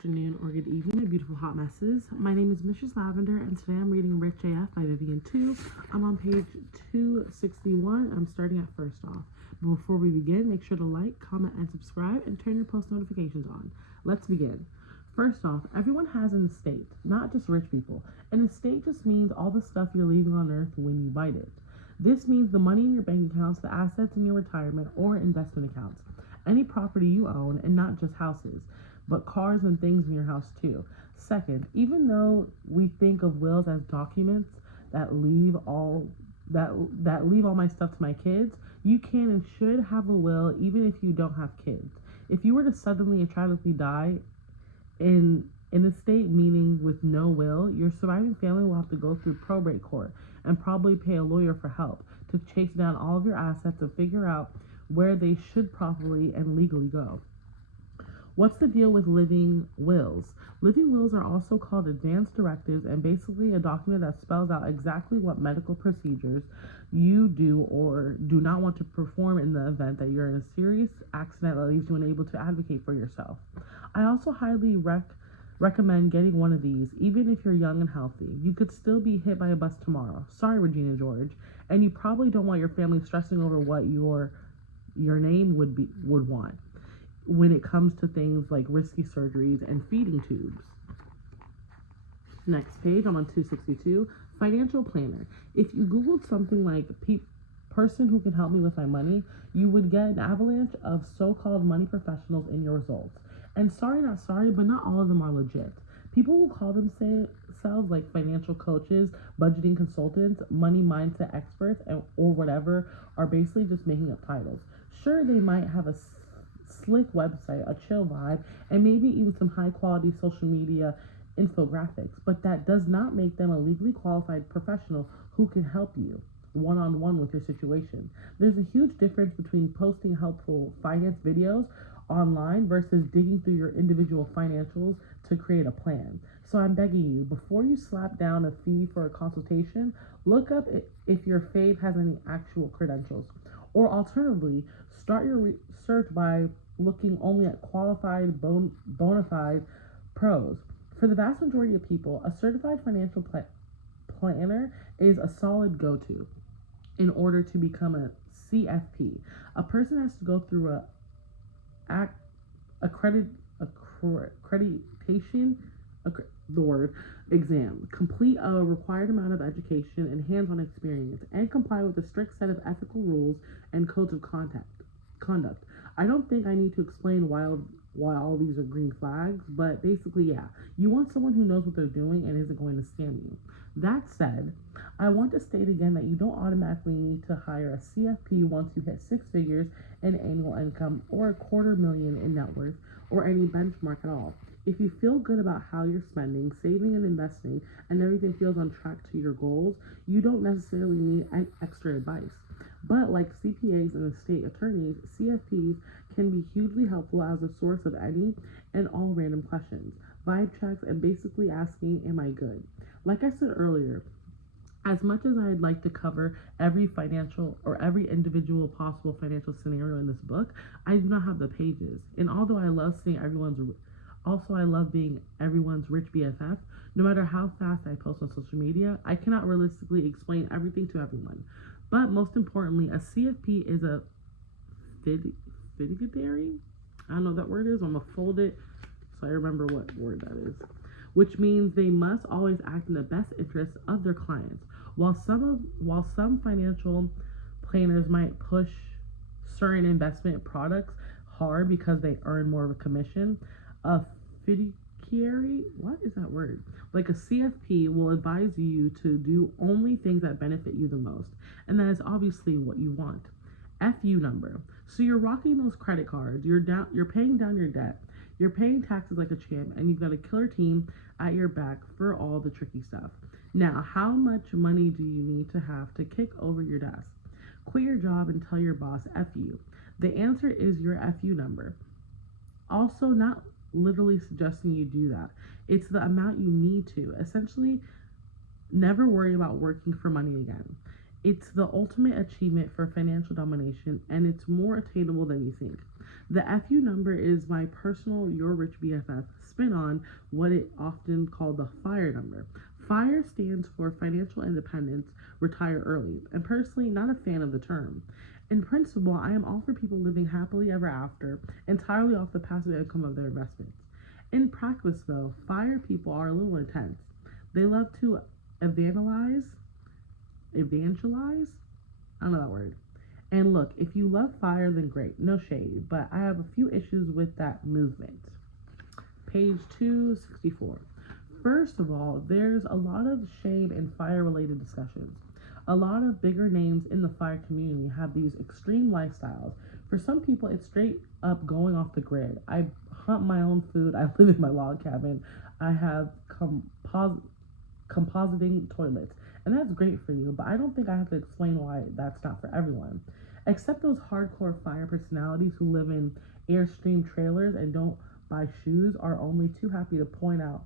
afternoon, or good evening, my beautiful hot messes. My name is Mistress Lavender, and today I'm reading Rich AF by Vivian 2. I'm on page 261. I'm starting at first off. But before we begin, make sure to like, comment, and subscribe, and turn your post notifications on. Let's begin. First off, everyone has an estate, not just rich people. An estate just means all the stuff you're leaving on earth when you bite it. This means the money in your bank accounts, the assets in your retirement or investment accounts, any property you own, and not just houses, but cars and things in your house too. Second, even though we think of wills as documents that leave all my stuff to my kids, you can and should have a will even if you don't have kids. If you were to suddenly and tragically die in a state, meaning with no will, your surviving family will have to go through probate court and probably pay a lawyer for help to chase down all of your assets and figure out where they should properly and legally go. What's the deal with living wills? Living wills are also called advance directives, and basically a document that spells out exactly what medical procedures you do or do not want to perform in the event that you're in a serious accident that leaves you unable to advocate for yourself. I also highly recommend getting one of these, even if you're young and healthy. You could still be hit by a bus tomorrow. Sorry, Regina George. And you probably don't want your family stressing over what your name would want when it comes to things like risky surgeries and feeding tubes. Next page, I'm on 262, financial planner. If you Googled something like person who can help me with my money, you would get an avalanche of so-called money professionals in your results. And sorry, not sorry, but not all of them are legit. People who call themselves like financial coaches, budgeting consultants, money mindset experts, or whatever are basically just making up titles. Sure, they might have a slick website, a chill vibe, and maybe even some high quality social media infographics, but that does not make them a legally qualified professional who can help you one-on-one with your situation. There's a huge difference between posting helpful finance videos online versus digging through your individual financials to create a plan. So I'm begging you, before you slap down a fee for a consultation, look up if your fave has any actual credentials. Or alternatively, start your research by looking only at qualified, bona fide pros. For the vast majority of people, a certified financial planner is a solid go-to. In order to become a CFP, a person has to go through accreditation exam, complete a required amount of education and hands-on experience, and comply with a strict set of ethical rules and codes of conduct. I don't think I need to explain why all these are green flags, but basically, yeah, you want someone who knows what they're doing and isn't going to scam you. That said, I want to state again that you don't automatically need to hire a CFP once you hit 6 figures in annual income or $250,000 in net worth or any benchmark at all. If you feel good about how you're spending, saving, and investing, and everything feels on track to your goals, you don't necessarily need extra advice. But like CPAs and estate attorneys, CFPs can be hugely helpful as a source of any and all random questions, vibe checks, and basically asking, am I good? Like I said earlier, as much as I'd like to cover every financial or every individual possible financial scenario in this book, I do not have the pages. And although I love being everyone's rich BFF, no matter how fast I post on social media, I cannot realistically explain everything to everyone. But most importantly, a CFP is a fiduciary? I don't know what that word is. I'm going to fold it so I remember what word that is. Which means they must always act in the best interest of their clients. While some financial planners might push certain investment products hard because they earn more of a commission, a fiduciary, what is that word? Like a CFP will advise you to do only things that benefit you the most. And that is obviously what you want. FU number. So you're rocking those credit cards, you're paying down your debt, you're paying taxes like a champ, and you've got a killer team at your back for all the tricky stuff. Now, how much money do you need to have to kick over your desk? Quit your job and tell your boss FU. The answer is your FU number. Also, not literally suggesting you do that. It's the amount you need to. Essentially, never worry about working for money again. It's the ultimate achievement for financial domination, and it's more attainable than you think. The FU number is my personal Your Rich BFF spin on what it often called the FIRE number. FIRE stands for Financial Independence, Retire Early, and personally, not a fan of the term. In principle, I am all for people living happily ever after, entirely off the passive income of their investments. In practice, though, FIRE people are a little intense. They love to evangelize, I don't know that word. And look, if you love FIRE, then great, no shade, but I have a few issues with that movement. Page 264. First of all, there's a lot of shame in FIRE related discussions. A lot of bigger names in the FIRE community have these extreme lifestyles. For some people, it's straight up going off the grid. I hunt my own food, I live in my log cabin, I have compositing toilets. And that's great for you, but I don't think I have to explain why that's not for everyone. Except those hardcore FIRE personalities who live in Airstream trailers and don't buy shoes are only too happy to point out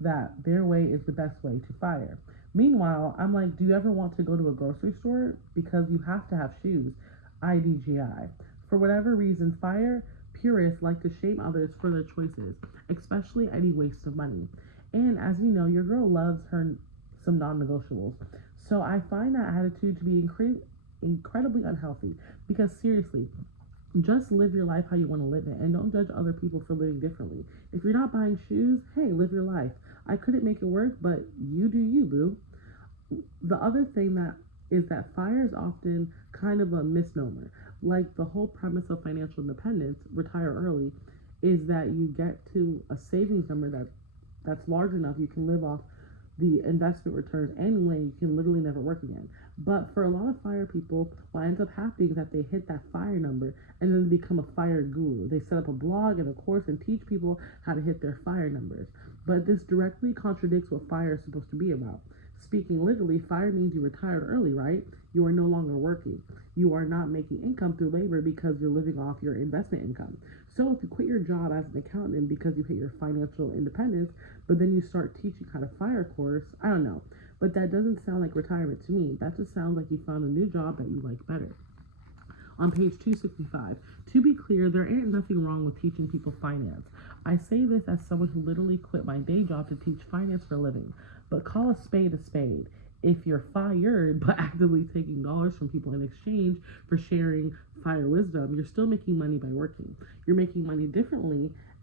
that their way is the best way to FIRE. Meanwhile, I'm like, do you ever want to go to a grocery store? Because you have to have shoes. IDGI. For whatever reason, FIRE purists like to shame others for their choices, especially any waste of money. And as you know, your girl loves her some non-negotiables. So I find that attitude to be incredibly unhealthy, because seriously, just live your life how you want to live it and don't judge other people for living differently. If you're not buying shoes, hey, live your life. I couldn't make it work, but you do you, boo. The other thing that is that FIRE is often kind of a misnomer. Like the whole premise of financial independence, retire early, is that you get to a savings number that's large enough you can live off the investment returns anyway. You can literally never work again. But for a lot of FIRE people, what ends up happening is that they hit that FIRE number and then they become a FIRE guru. They set up a blog and a course and teach people how to hit their FIRE numbers. But this directly contradicts what FIRE is supposed to be about. Speaking literally, FIRE means you retired early, right? You are no longer working. You are not making income through labor because you're living off your investment income. So if you quit your job as an accountant because you hit your financial independence, but then you start teaching how to FIRE course, I don't know. But that doesn't sound like retirement to me. That just sounds like you found a new job that you like better. On page 265, to be clear, there ain't nothing wrong with teaching people finance. I say this as someone who literally quit my day job to teach finance for a living. But call a spade a spade. If you're fired but actively taking dollars from people in exchange for sharing FIRE wisdom, you're still making money by working. You're making money differently,